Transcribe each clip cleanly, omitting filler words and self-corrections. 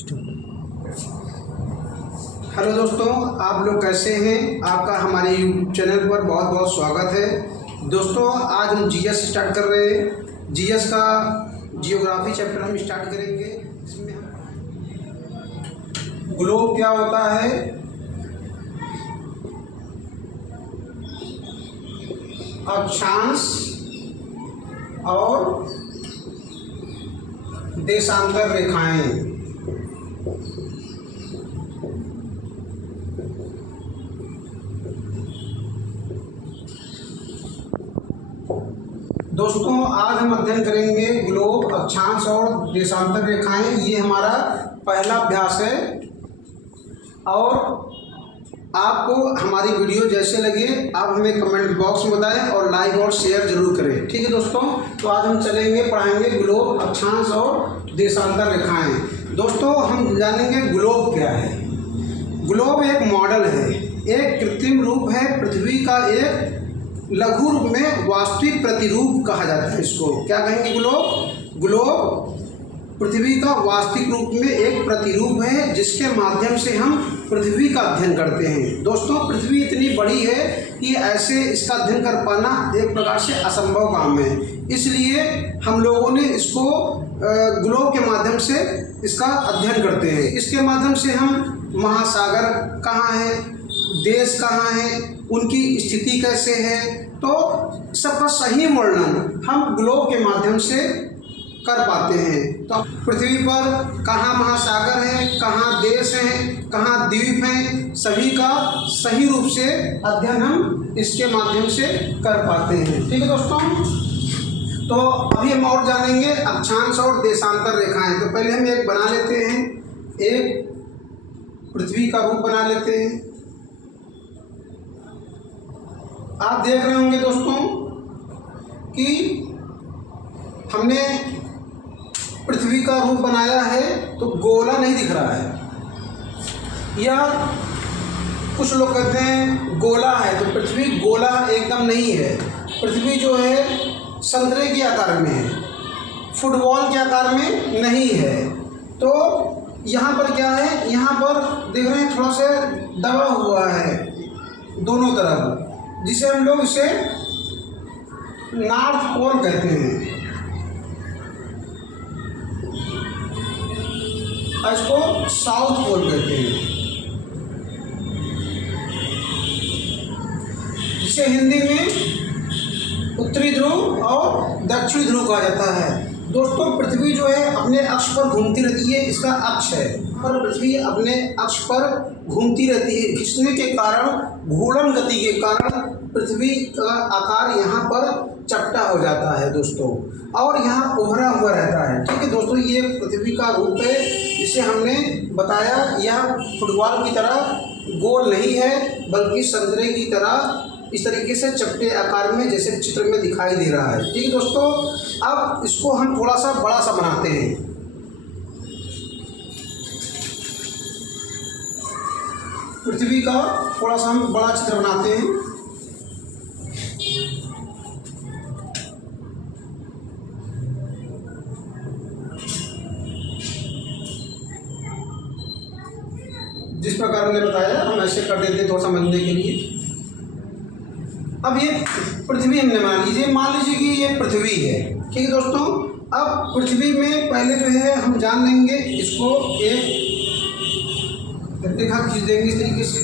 Hello दोस्तों, आप लोग कैसे हैं। आपका हमारे यूट्यूब चैनल पर बहुत बहुत स्वागत है। दोस्तों, आज हम जीएस स्टार्ट कर रहे हैं। जीएस का जियोग्राफी चैप्टर हम स्टार्ट करेंगे। इसमें हम ग्लोब क्या होता है, अक्षांश और देशांतर रेखाएं। दोस्तों, आज हम अध्ययन करेंगे ग्लोब, अक्षांश और देशांतर रेखाएं। ये हमारा पहला अभ्यास है और आपको हमारी वीडियो जैसे लगे आप हमें कमेंट बॉक्स में बताएं और लाइक और शेयर जरूर करें। ठीक है दोस्तों, तो आज हम चलेंगे पढ़ाएंगे ग्लोब, अक्षांश और देशांतर रेखाएं। दोस्तों, हम जानेंगे ग्लोब क्या है। ग्लोब एक मॉडल है, एक कृत्रिम रूप है, पृथ्वी का एक लघु रूप में वास्तविक प्रतिरूप कहा जाता है। इसको क्या कहेंगे? ग्लोब पृथ्वी का वास्तविक रूप में एक प्रतिरूप है जिसके माध्यम से हम पृथ्वी का अध्ययन करते हैं। दोस्तों, पृथ्वी इतनी बड़ी है कि ऐसे इसका अध्ययन कर पाना एक प्रकार से असंभव काम है। इसलिए हम लोगों ने इसको ग्लोब के माध्यम से इसका अध्ययन करते हैं। इसके माध्यम से हम महासागर कहाँ है, देश कहाँ है, उनकी स्थिति कैसे है, तो सबका सही वर्णन हम ग्लोब के माध्यम से कर पाते हैं। तो पृथ्वी पर कहाँ महासागर है, कहाँ देश है, कहाँ द्वीप हैं, सभी का सही रूप से अध्ययन हम इसके माध्यम से कर पाते हैं। ठीक है दोस्तों, तो अभी हम और जानेंगे अक्षांश और देशांतर रेखाएं। तो पहले हम एक बना लेते हैं, एक पृथ्वी का रूप बना लेते हैं। आप देख रहे होंगे दोस्तों कि हमने पृथ्वी का रूप बनाया है तो गोला नहीं दिख रहा है, या कुछ लोग कहते हैं गोला है, तो पृथ्वी गोला एकदम नहीं है। पृथ्वी जो है संतरे के आकार में है, फुटबॉल के आकार में नहीं है। तो यहाँ पर क्या है, यहाँ पर देख रहे हैं थोड़ा सा दबा हुआ है दोनों तरफ, जिसे हम लोग इसे नॉर्थ पोल कहते हैं, इसको साउथ पोल कहते हैं, जिसे हिंदी में उत्तरी ध्रुव और दक्षिणी ध्रुव कहा जाता है। दोस्तों, पृथ्वी जो है अपने अक्ष पर घूमती रहती है, इसका अक्ष है, पर पृथ्वी अपने अक्ष पर घूमती रहती है। घिसने के कारण, घूर्णन गति के कारण पृथ्वी का आकार यहाँ पर चपटा हो जाता है दोस्तों, और यहाँ उभरा हुआ रहता है। ठीक है दोस्तों, ये पृथ्वी का रूप है जिसे हमने बताया। यह फुटबॉल की तरह गोल नहीं है, बल्कि संतरे की तरह इस तरीके से चपटे आकार में जैसे चित्र में दिखाई दे रहा है। ठीक है दोस्तों, अब इसको हम थोड़ा सा बड़ा सा बनाते हैं। पृथ्वी का थोड़ा सा हम बड़ा चित्र बनाते हैं। जिस प्रकार मैंने बताया हम ऐसे कर देते हैं थोड़ा समझने के लिए। अब ये पृथ्वी हमने मान लीजिए कि ये पृथ्वी है। ठीक है दोस्तों, अब पृथ्वी में पहले जो है हम जान लेंगे, इसको एक रेखा खींच देंगे इस तरीके से।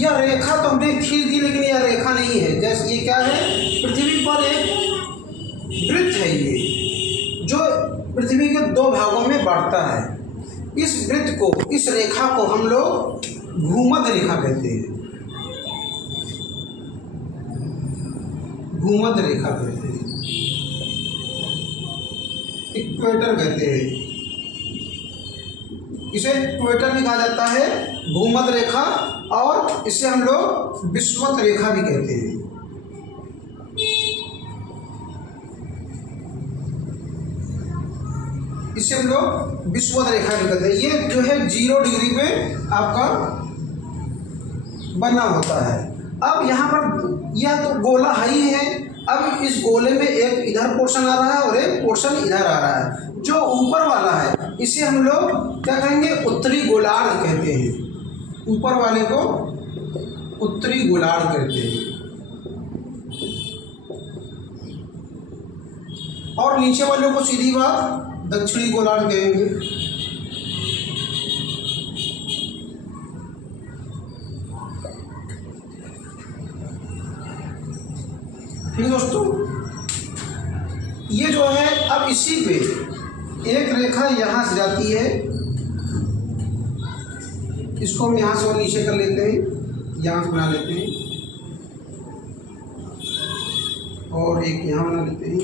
यह रेखा तो हमने खींच दी, लेकिन यह रेखा नहीं है। जैसे ये क्या है, पृथ्वी पर एक वृत्त है ये, जो पृथ्वी के दो भागों में बांटता है। इस वृत्त को, इस रेखा को हम लोग भूमध्य रेखा कहते हैं, भूमध्य रेखा कहते हैं, इक्वेटर कहते हैं। इसे इक्वेटर भी कहा जाता है, भूमध्य रेखा, और इसे हम लोग विषुवत रेखा भी कहते हैं। इसे हम लोग विषुवत रेखा भी कहते हैं। ये जो है 0 डिग्री पे आपका बना होता है। अब यहाँ पर यह तो गोला ही है, अब इस गोले में एक इधर पोर्शन आ रहा है और एक पोर्शन इधर आ रहा है। जो ऊपर वाला है इसे हम लोग क्या कहेंगे, गोलार्ध कहते हैं, ऊपर वाले को उत्तरी गोलार्ध कहते हैं और नीचे वाले को सीधी बात दक्षिणी गोलार्ध कहेंगे। ठीक है दोस्तों, ये जो है अब इसी पे एक रेखा यहाँ से जाती है, इसको हम यहाँ से और नीचे कर लेते हैं, यहाँ से बना लेते हैं और एक यहाँ बना लेते हैं।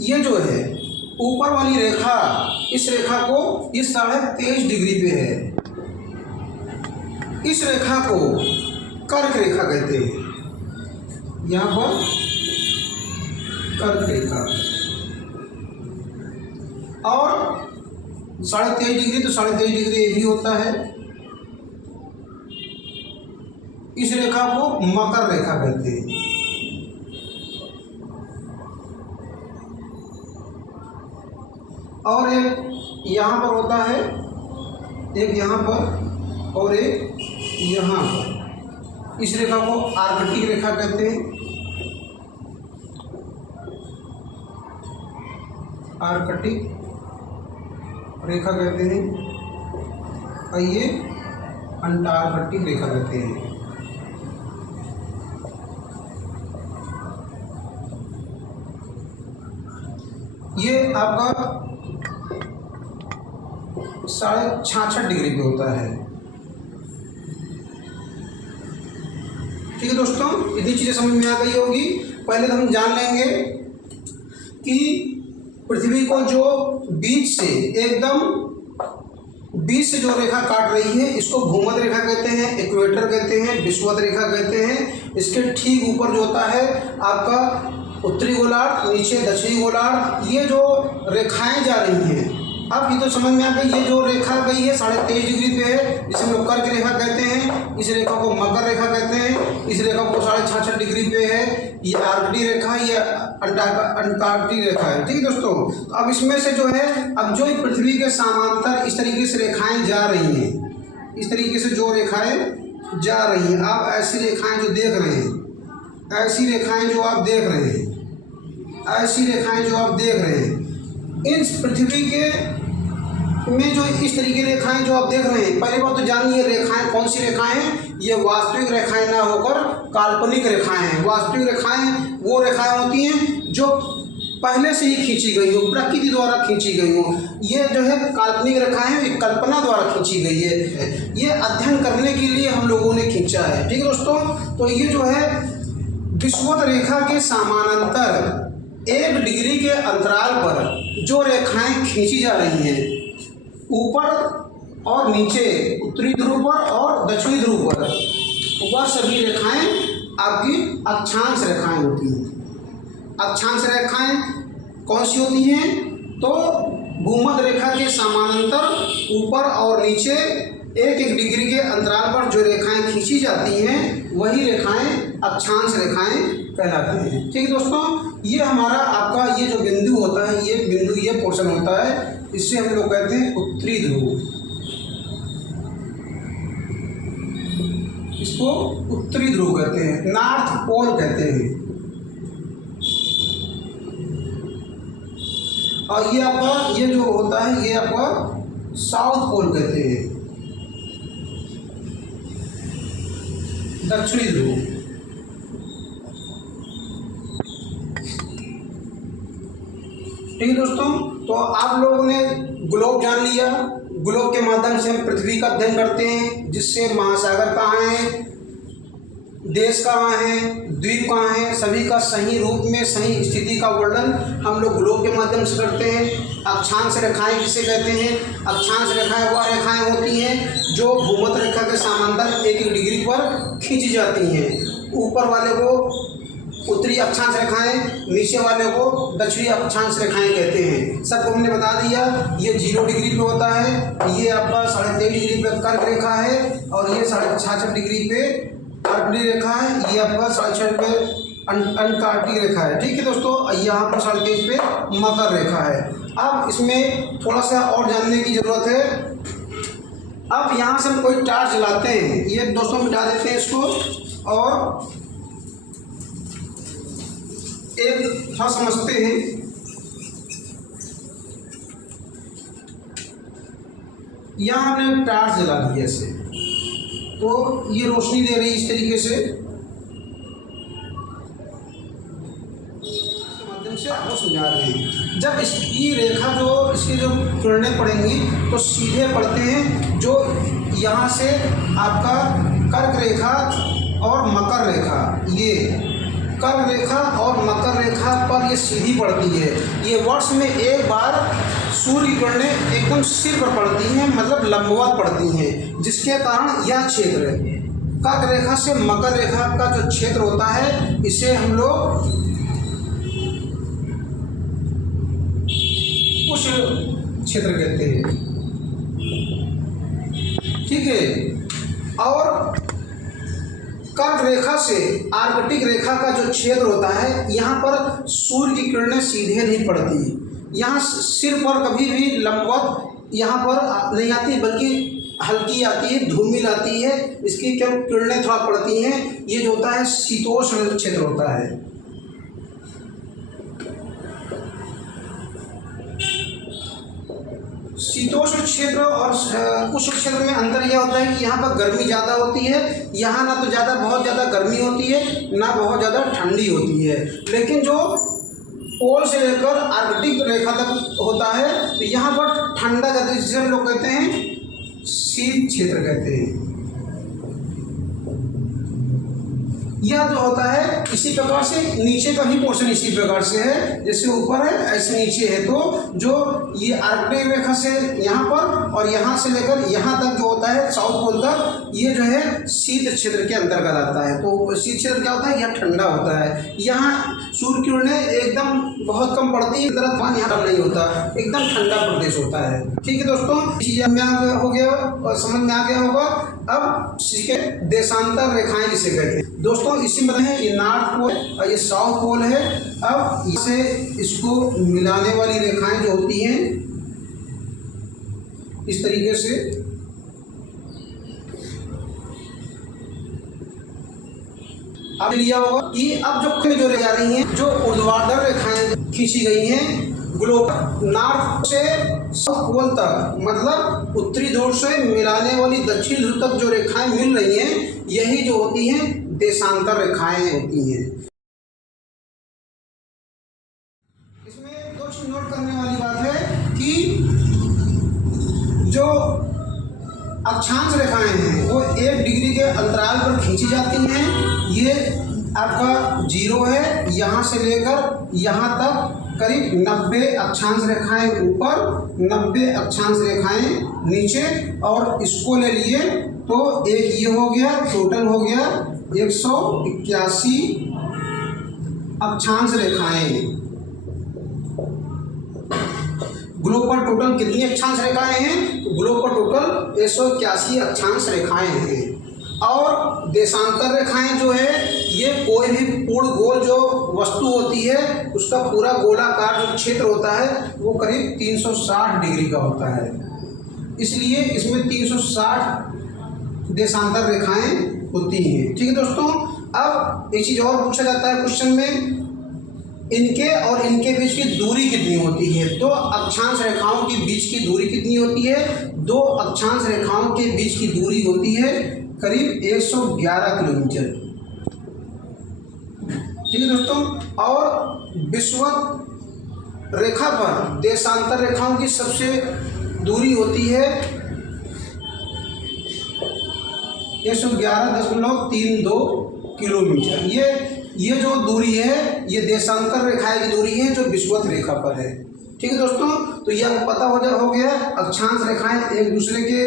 ये जो है ऊपर वाली रेखा, इस रेखा को इस 23.5 डिग्री पे है, इस रेखा को कर्क रेखा कहते हैं, यहाँ पर कर्क रेखा। और 23.5 डिग्री तो 23.5 डिग्री ये भी होता है। इस रेखा को मकर रेखा कहते हैं। और एक यहाँ पर होता है, एक यहाँ पर और एक यहाँ पर। इस रेखा को आर्कटिक रेखा कहते हैं, आर्कटिक रेखा कहते हैं और ये अंटार्कटिक रेखा कहते हैं। ये आपका 66.5 डिग्री पे होता है। ठीक है दोस्तों, इतनी चीज़ें समझ में आ गई होगी। पहले तो हम जान लेंगे कि पृथ्वी को जो बीच से एकदम बीच से जो रेखा काट रही है, इसको भूमध्य रेखा कहते हैं, इक्वेटर कहते हैं, विषुवत रेखा कहते हैं। इसके ठीक ऊपर जो होता है आपका उत्तरी गोलार्ध, नीचे दक्षिणी गोलार्ध। ये जो रेखाएं जा रही हैं, अब ये तो समझ में आ गई। ये जो रेखा गई है 23.5 डिग्री पे है, जिसे हम लोग कर्क रेखा कहते हैं। इस रेखा को मकर रेखा कहते हैं। इस रेखा को 66.5 डिग्री पे है। ये आर्कटिक रेखा, ये अंटार्कटिक रेखा है। ठीक है दोस्तों, तो अब इसमें से जो है, अब जो पृथ्वी के समांतर इस तरीके से रेखाएं जा रही हैं, इस तरीके से जो रेखाएं जा रही हैं, आप ऐसी रेखाएं जो देख रहे हैं, ऐसी रेखाएं जो आप देख रहे हैं, ऐसी रेखाएं जो आप देख रहे हैं, इन पृथ्वी के में जो इस तरीके रेखाएं जो आप देख रहे हैं, पहली बात तो जानिए रेखाएं कौन सी रेखाएं हैं। ये वास्तविक रेखाएं ना होकर काल्पनिक रेखाएं हैं। वास्तविक रेखाएं वो रेखाएं होती हैं जो पहले से ही खींची गई हो, प्रकृति द्वारा खींची गई हो। ये जो है काल्पनिक रेखाएं हैं, कल्पना द्वारा खींची गई है। ये अध्ययन करने के लिए हम लोगों ने खींचा है। ठीक है दोस्तों, तो ये जो है विषुवत रेखा के समानांतर 1 डिग्री के अंतराल पर जो रेखाएं खींची जा रही हैं, ऊपर और नीचे, उत्तरी ध्रुव पर और दक्षिणी ध्रुव पर, वह सभी रेखाएं आपकी अक्षांश रेखाएं होती हैं। अक्षांश रेखाएं कौन सी होती हैं? तो भूमध्य रेखा के समानांतर ऊपर और नीचे 1-1 डिग्री के अंतराल पर जो रेखाएं खींची जाती हैं, वही रेखाएं अक्षांश रेखाएं कहलाती हैं। ठीक है दोस्तों, ये हमारा आपका ये जो बिंदु होता है, ये बिंदु, ये पोर्शन होता है, इससे हम लोग कहते हैं उत्तरी ध्रुव। इसको उत्तरी ध्रुव कहते हैं, नॉर्थ पोल कहते हैं। और ये आपका ये जो होता है, ये आपका साउथ पोल कहते हैं, दक्षिणी ध्रुव। ठीक है दोस्तों, तो आप लोगों ने ग्लोब जान लिया। ग्लोब के माध्यम से हम पृथ्वी का अध्ययन करते हैं, जिससे महासागर कहाँ हैं, देश कहाँ हैं, द्वीप कहाँ हैं, सभी का सही रूप में सही स्थिति का वर्णन हम लोग ग्लोब के माध्यम से करते हैं। अक्षांश रेखाएं किसे कहते हैं? अक्षांश रेखाएं वह रेखाएं होती हैं जो भूमध्य रेखा के समांतर 1-1 डिग्री पर खींची जाती हैं। ऊपर वाले को उत्तरी अक्षांश रेखाएं, नीचे वाले को दक्षिणी अक्षांश रेखाएं कहते हैं। सबको हमने बता दिया। ये 0 डिग्री पे होता है, ये आपका 23.5 डिग्री पे कर्क रेखा है, और ये 66.5 डिग्री पे आर्कटिक रेखा है, ये आपका 66 पे अंटार्कटिक रेखा है। ठीक है दोस्तों, यहाँ पर 23.5 पे मकर रेखा है। अब इसमें थोड़ा सा और जानने की ज़रूरत है। अब यहाँ से हम कोई टार्च जलाते हैं, ये दोस्तों मिटा देते हैं इसको, और एक थोड़ा समझते हैं। यहाँ हमने टार्च जला दी ऐसे, तो ये रोशनी दे रही है इस तरीके से, माध्यम से आपको समझा रहे हैं। जब इसकी रेखा जो इसकी जो किरणें पड़ेंगी तो सीधे पड़ते हैं, जो यहाँ से आपका कर्क रेखा और मकर रेखा, ये कर्क रेखा और मकर रेखा पर ये सीधी पड़ती है। ये वर्ष में एक बार सूर्य की किरणें एकदम सिर पर पड़ती हैं, मतलब लंबवत पड़ती हैं, जिसके कारण यह क्षेत्र कर्क रेखा से मकर रेखा का जो क्षेत्र होता है, इसे हम लोग उस क्षेत्र कहते हैं। ठीक है। और कर्क रेखा से आर्कटिक रेखा का जो क्षेत्र होता है, यहाँ पर सूर्य की किरणें सीधे नहीं पड़ती। यहाँ सिर पर कभी भी लंबवत यहाँ पर नहीं आती, बल्कि हल्की आती है, धूमिल आती है। इसकी क्या किरणें थोड़ा पड़ती हैं। ये जो होता है शीतोष्ण क्षेत्र होता है। शीतोष्ण क्षेत्र और उष्ण क्षेत्र में अंतर यह होता है कि यहाँ पर गर्मी ज़्यादा होती है, यहाँ ना तो ज़्यादा बहुत ज़्यादा गर्मी होती है, ना बहुत ज़्यादा ठंडी होती है। लेकिन जो पोल से लेकर आर्कटिक रेखा तक होता है, तो यहाँ पर ठंडा जाता है, जिसे हम लोग कहते हैं शीत क्षेत्र कहते हैं। यह जो होता है इसी प्रकार से नीचे का भी पोर्शन इसी प्रकार से है, जैसे ऊपर है ऐसे नीचे है। तो जो ये आर्कटिक रेखा से यहाँ पर और यहाँ से लेकर यहाँ तक जो होता है साउथ पोल तक, ये जो है शीत क्षेत्र के अंतर्गत आता है। तो शीत क्षेत्र क्या होता है, यह ठंडा होता है। यहाँ सूर्य किरणें एकदम बहुत कम पड़ती है, तरह पानी यहाँ नहीं होता, एकदम ठंडा प्रदेश होता है। ठीक है दोस्तों, चीज़ में हो गया और समझ में आ गया होगा। अब ठीक है, देशांतर रेखाएं किसे कहते हैं दोस्तों, इसी में है ये नॉर्थ पोल और ये साउथ पोल है। अब इसे इसको मिलाने वाली रेखाएं जो होती हैं इस तरीके से, अब लिया होगा कि अब जो जा रही हैं, जो ऊर्ध्वाधर रेखाएं खींची गई हैं ग्लोबल नॉर्थ से साउथ पोल तक, मतलब उत्तरी ध्रुव से मिलाने वाली दक्षिण ध्रुव तक जो रेखाएं मिल रही हैं, यही जो होती हैं देशांतर रेखाएं होती हैं। इसमें दो चीज नोट करने वाली बात है कि जो अक्षांश रेखाएं हैं वो 1 डिग्री के अंतराल पर खींची जाती हैं। ये आपका 0 है, यहाँ से लेकर यहाँ तक करीब 90 अक्षांश रेखाएं ऊपर, 90 अक्षांश रेखाएं नीचे, और इसको ले लिए तो एक ये हो गया, टोटल हो गया 181 अक्षांश रेखाएं। ग्लोब पर टोटल कितनी अक्षांश रेखाएं हैं, तो ग्लोब पर टोटल 181 अक्षांश रेखाएं हैं। और देशांतर रेखाएं जो है, ये कोई भी पूर्ण गोल जो वस्तु होती है उसका पूरा गोलाकार जो क्षेत्र होता है वो करीब 360 डिग्री का होता है, इसलिए इसमें 360 देशांतर रेखाएं होती हैं। ठीक है दोस्तों, अब एक चीज़ और पूछा जाता है क्वेश्चन में, इनके और इनके बीच की दूरी कितनी होती है। दो अक्षांश रेखाओं के बीच की दूरी कितनी होती है, दो अक्षांश रेखाओं के बीच की दूरी होती है करीब 111 किलोमीटर। ठीक है दोस्तों, और विषुवत रेखा पर देशांतर रेखाओं की सबसे दूरी होती है 111.32 किलोमीटर। ये जो दूरी है ये देशांतर रेखाएं की दूरी है जो विषुवत रेखा पर है। ठीक है दोस्तों, तो यह आपको पता हो गया अक्षांश रेखाएं एक दूसरे के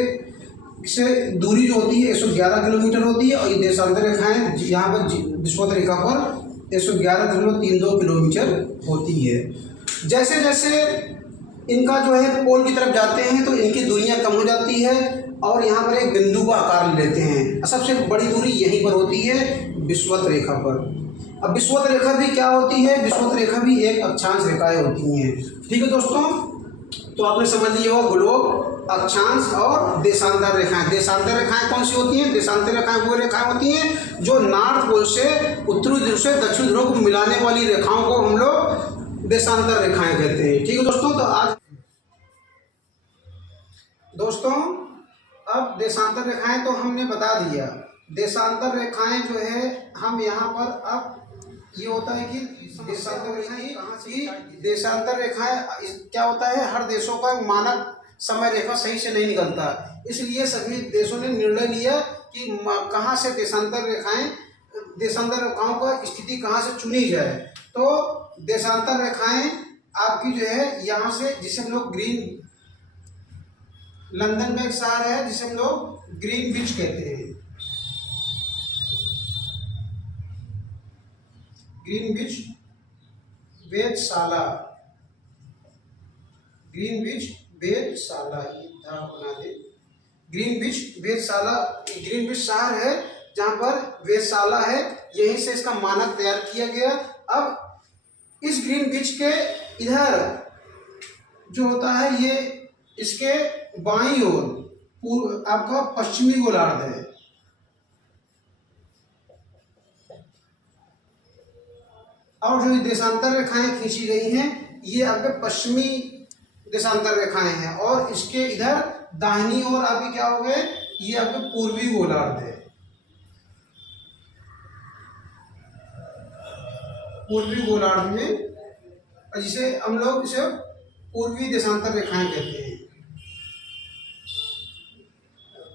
से दूरी जो होती है 111 किलोमीटर होती है, और ये देशांतर रेखाएं यहाँ पर विषुवत रेखा पर 111.32 किलोमीटर होती है। जैसे जैसे इनका जो है पोल की तरफ जाते हैं तो इनकी दूरियां कम हो जाती है और यहाँ पर एक बिंदु का आकार लेते हैं। सबसे बड़ी दूरी यहीं पर होती है विषुवत रेखा पर। अब विषुवत रेखा भी क्या होती है, विषुवत रेखा भी एक अक्षांश रेखाएं होती हैं। ठीक है दोस्तों, तो आपने समझ लिया होगा ग्लोब, अक्षांश और देशांतर रेखाएं। देशांतर रेखाएं कौन सी होती हैं? देशांतर रेखाएं वो रेखाएं होती हैं जो नॉर्थ पोल से उत्तरी ध्रुव से दक्षिण ध्रुव को मिलाने वाली रेखाओं को हम लोग देशांतर रेखाएं कहते हैं। ठीक है दोस्तों, तो आज दोस्तों अब देशांतर रेखाएं तो हमने बता दिया। देशांतर रेखाएं जो है हम यहाँ पर अब ये होता है कि देशांतर रेखाएं क्या होता है, हर देशों का मानक समय रेखा सही से नहीं निकलता, इसलिए सभी देशों ने निर्णय लिया कि कहाँ से देशांतर रेखाओं का स्थिति कहाँ से चुनी जाए। तो देशांतर रेखाएं आपकी जो है यहाँ से, जिसे हम लोग लंदन में एक शहर है जिसे हम लोग ग्रीनविच कहते हैं, ग्रीनविच वेधशाला, ग्रीनविच वेधशाला, बना दे, ग्रीनविच वेधशाला, ग्रीनविच शहर है जहाँ पर वेधशाला है, यहीं से इसका मानक तैयार किया गया। अब इस ग्रीनविच के इधर जो होता है ये इसके बाईं ओर पूर्व आपका पश्चिमी गोलार्ध है, और जो देशांतर रेखाएं खींची गई हैं ये आपके पश्चिमी देशांतर रेखाएं हैं, और इसके इधर दाहिनी ओर अभी क्या हो गए, ये आपके पूर्वी गोलार्ध है, पूर्वी गोलार्ध में, जिसे हम लोग इसे पूर्वी देशांतर रेखाएं कहते हैं।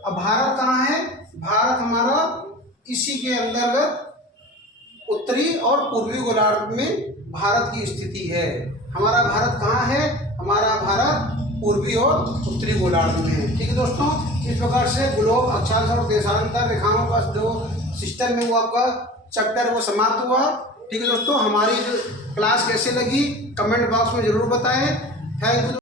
अब भारत कहाँ है? भारत हमारा इसी के अंतर्गत उत्तरी और पूर्वी गोलार्ध में भारत की स्थिति है। हमारा भारत कहाँ है? हमारा भारत पूर्वी और उत्तरी गोलार्ध में है। ठीक है दोस्तों, इस प्रकार से ग्लोब, अक्षांश और देशांतर रेखाओं का जो सिस्टम है वो आपका चैप्टर वो समाप्त हुआ। ठीक है दोस्तों, हमारी जो क्लास कैसे लगी कमेंट बॉक्स में जरूर बताएं। Thank you.